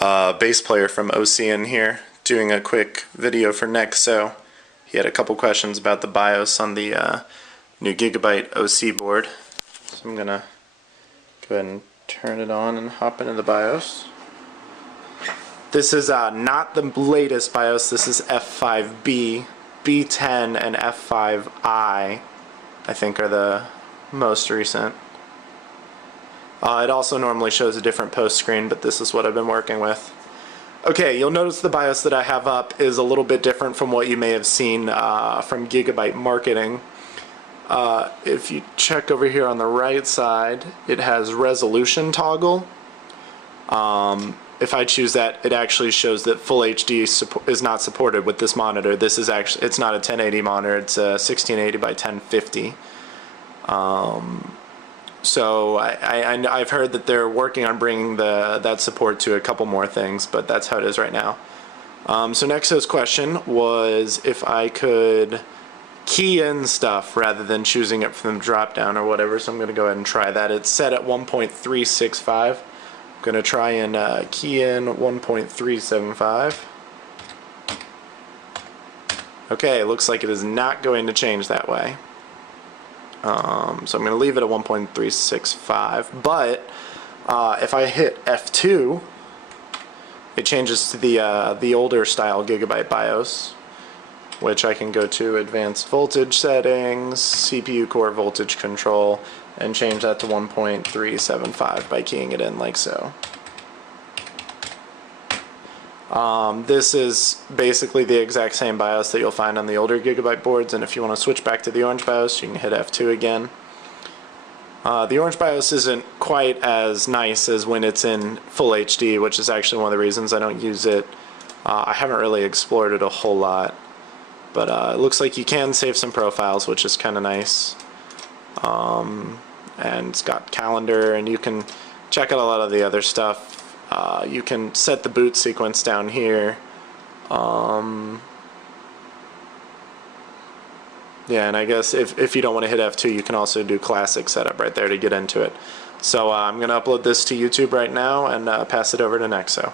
bass player from OCN here, doing a quick video for Nexo. He had a couple questions about the BIOS on the new Gigabyte OC board. So I'm gonna go ahead and turn it on and hop into the BIOS. This is not the latest BIOS. This is F5b, B10, and F5i, I think, are the most recent. It also normally shows a different post screen, but this is what I've been working with. Okay, you'll notice the BIOS that I have up is a little bit different from what you may have seen from Gigabyte marketing. If you check over here on the right side, it has resolution toggle. If I choose that, it actually shows that full HD is not supported with this monitor. This is actually, it's not a 1080 monitor, it's a 1680 by 1050. So I've heard that they're working on bringing that support to a couple more things, but that's how it is right now. So Nexo's question was if I could key in stuff rather than choosing it from the drop down or whatever, so I'm going to go ahead and try that. It's set at 1.365. I'm going to try and key in 1.375. Okay, it looks like it is not going to change that way. So I'm going to leave it at 1.365, but if I hit F2, it changes to the older style Gigabyte BIOS, which I can go to advanced voltage settings, CPU core voltage control, and change that to 1.375 by keying it in like so. This is basically the exact same BIOS that you'll find on the older Gigabyte boards, and if you want to switch back to the orange BIOS, you can hit F2 again. The orange BIOS isn't quite as nice as when it's in full HD, which is actually one of the reasons I don't use it. I haven't really explored it a whole lot, but it looks like you can save some profiles, which is kind of nice. And it's got calendar, and you can check out a lot of the other stuff. You can set the boot sequence down here. Yeah, and I guess if you don't want to hit F2, you can also do classic setup right there to get into it. So I'm going to upload this to YouTube right now and pass it over to Nexo.